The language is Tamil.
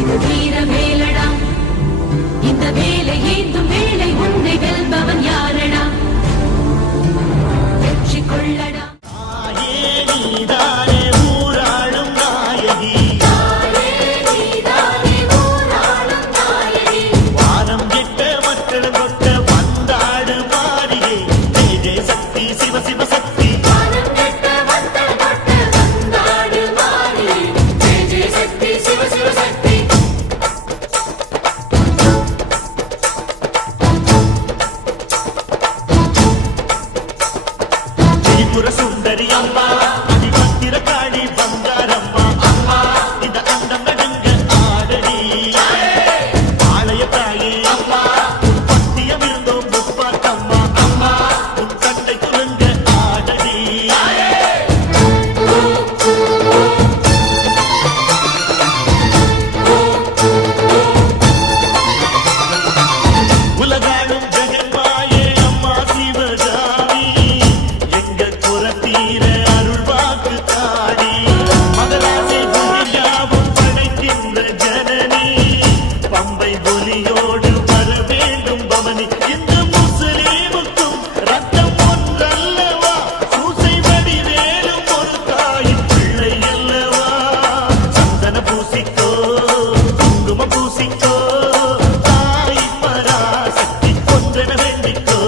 இது வீர வேலடா இந்த வேலை ஏந்தும் வேலை உன்னை வெல்பவன் யாரடா? வெற்றி கொள்ளடா. சிவ சிவ త్రిపుర సుందరి అంబా கைபுலியோடு வர வேண்டும் பவனி. இந்த முஸ்லீமுக்கும் ரத்தம் ஒன்றல்லவா? பூசை வடிவேலும் ஒரு தாயின் பிள்ளை அல்லவா? சந்தன பூசிக்கோ குங்கும பூசிக்கோ தாய் பராசக்தி கொன்றன வேண்டிக்கோ.